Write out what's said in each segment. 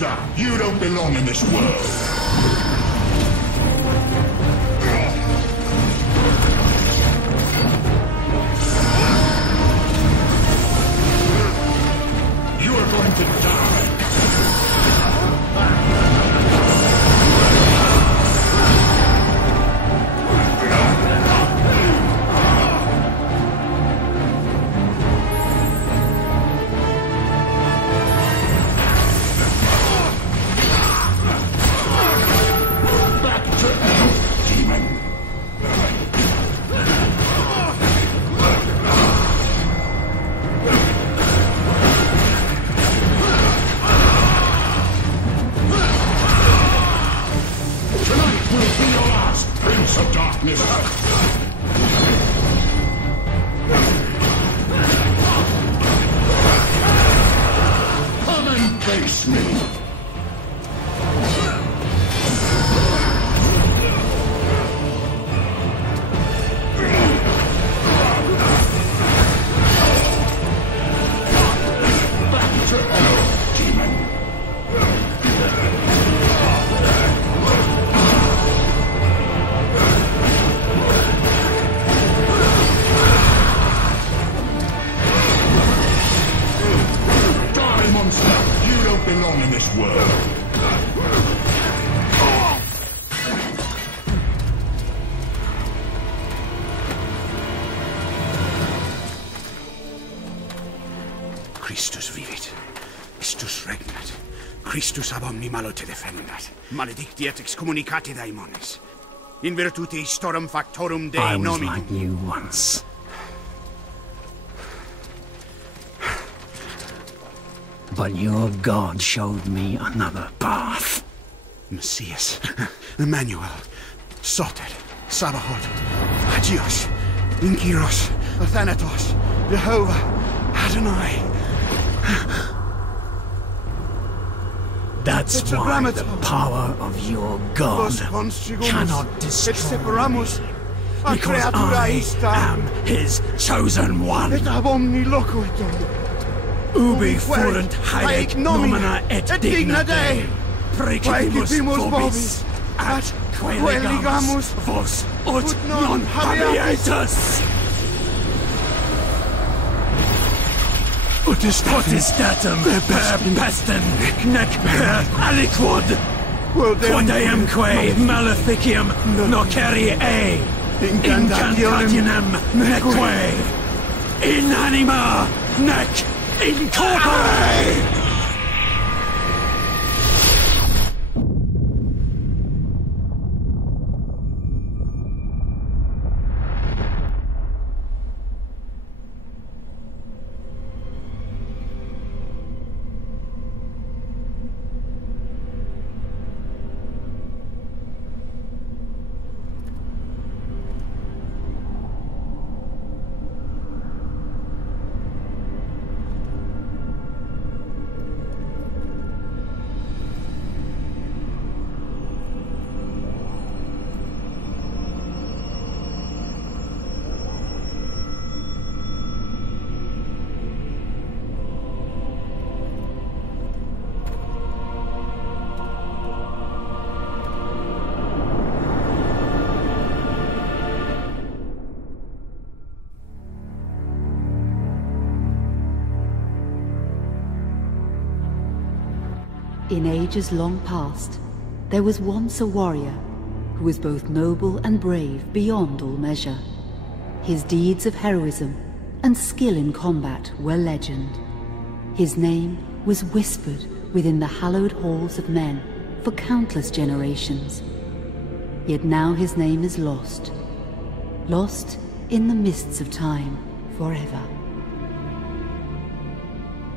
monster! You don't belong in this world! You are going to die! Christus vivit. Christus regnat. Christus ab omni malo te defendat. Maledictiat excommunicati daemones. In virtute istorum factorum Dei nominum. I was like you once. But your God showed me another path. Messias, Emmanuel, Soter, Sabaoth, Hagios, Inkyros, Athanatos, Jehovah, Adonai. That's why the power of your God cannot destroy me, because I am his chosen one. Ubi furunt haec nomina et digna Dei, praecipimus vobis, at quaeligamus vos ut non habietus. Potestatem per pestem, nec per aliquod, quod eamque maleficium nocere e, incantationem neque, in anima nec in corpore! In ages long past, there was once a warrior who was both noble and brave beyond all measure. His deeds of heroism and skill in combat were legend. His name was whispered within the hallowed halls of men for countless generations. Yet now his name is lost. Lost in the mists of time forever.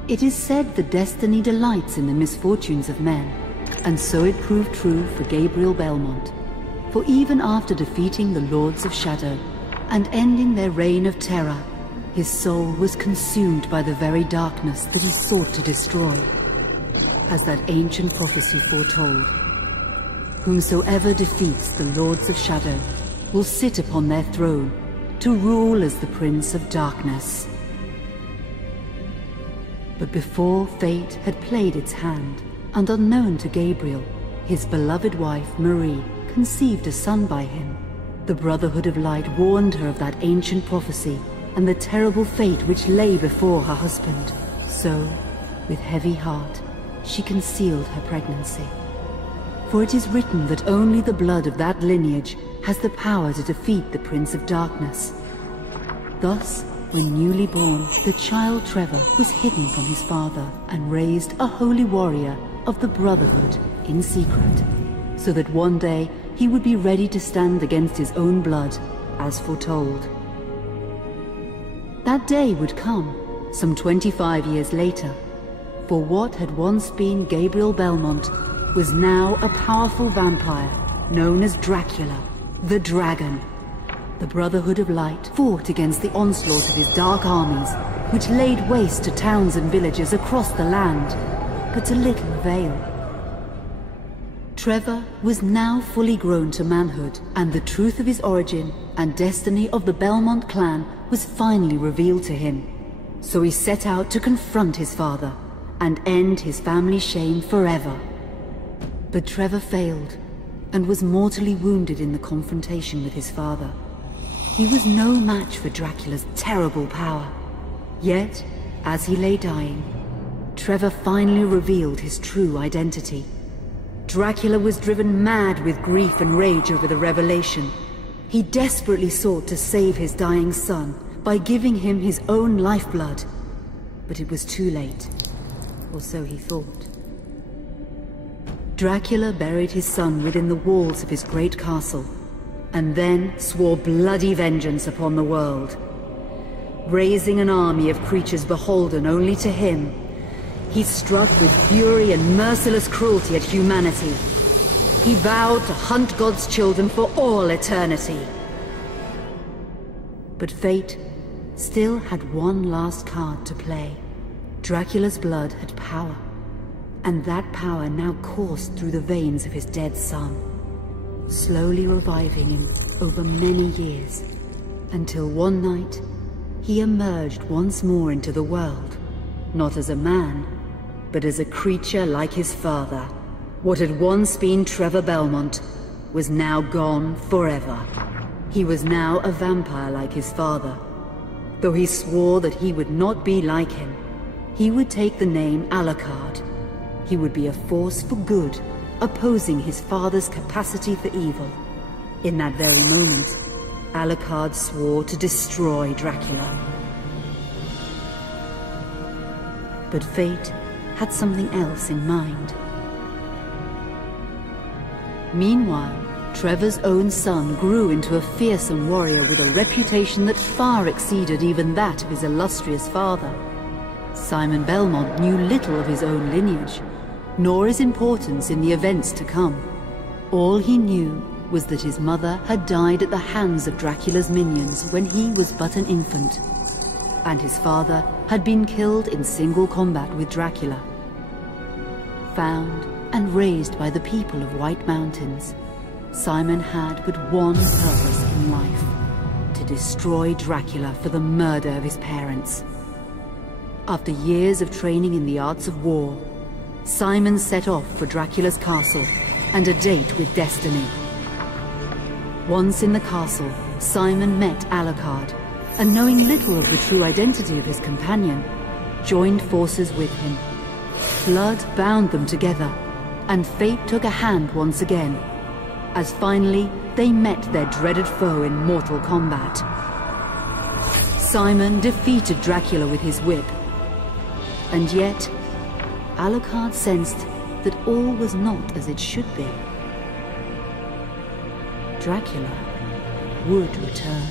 It is said that destiny delights in the misfortunes of men, and so it proved true for Gabriel Belmont. For even after defeating the Lords of Shadow and ending their reign of terror, his soul was consumed by the very darkness that he sought to destroy. As that ancient prophecy foretold, whomsoever defeats the Lords of Shadow will sit upon their throne to rule as the Prince of Darkness. But before fate had played its hand, and unknown to Gabriel, his beloved wife, Marie, conceived a son by him. The Brotherhood of Light warned her of that ancient prophecy and the terrible fate which lay before her husband. So, with heavy heart, she concealed her pregnancy. For it is written that only the blood of that lineage has the power to defeat the Prince of Darkness. Thus, when newly born, the child Trevor was hidden from his father and raised a holy warrior of the Brotherhood in secret, so that one day he would be ready to stand against his own blood, as foretold. That day would come, some 25 years later, for what had once been Gabriel Belmont was now a powerful vampire known as Dracula, the Dragon. The Brotherhood of Light fought against the onslaught of his dark armies, which laid waste to towns and villages across the land, but to little avail. Trevor was now fully grown to manhood, and the truth of his origin and destiny of the Belmont clan was finally revealed to him. So he set out to confront his father and end his family's shame forever. But Trevor failed and was mortally wounded in the confrontation with his father. He was no match for Dracula's terrible power. Yet, as he lay dying, Trevor finally revealed his true identity. Dracula was driven mad with grief and rage over the revelation. He desperately sought to save his dying son by giving him his own lifeblood. But it was too late, or so he thought. Dracula buried his son within the walls of his great castle, and then swore bloody vengeance upon the world. Raising an army of creatures beholden only to him, he struck with fury and merciless cruelty at humanity. He vowed to hunt God's children for all eternity. But fate still had one last card to play. Dracula's blood had power, and that power now coursed through the veins of his dead son, slowly reviving him over many years, until one night he emerged once more into the world, not as a man, but as a creature like his father. What had once been Trevor Belmont was now gone forever. He was now a vampire like his father. Though he swore that he would not be like him, he would take the name Alucard. He would be a force for good, opposing his father's capacity for evil. In that very moment, Alucard swore to destroy Dracula. But fate had something else in mind. Meanwhile, Trevor's own son grew into a fearsome warrior with a reputation that far exceeded even that of his illustrious father. Simon Belmont knew little of his own lineage, nor his importance in the events to come. All he knew was that his mother had died at the hands of Dracula's minions when he was but an infant, and his father had been killed in single combat with Dracula. Found and raised by the people of White Mountains, Simon had but one purpose in life: to destroy Dracula for the murder of his parents. After years of training in the arts of war, Simon set off for Dracula's castle and a date with destiny. Once in the castle, Simon met Alucard, and knowing little of the true identity of his companion, joined forces with him. Blood bound them together, and fate took a hand once again, as finally they met their dreaded foe in mortal combat. Simon defeated Dracula with his whip, and yet Alucard sensed that all was not as it should be. Dracula would return.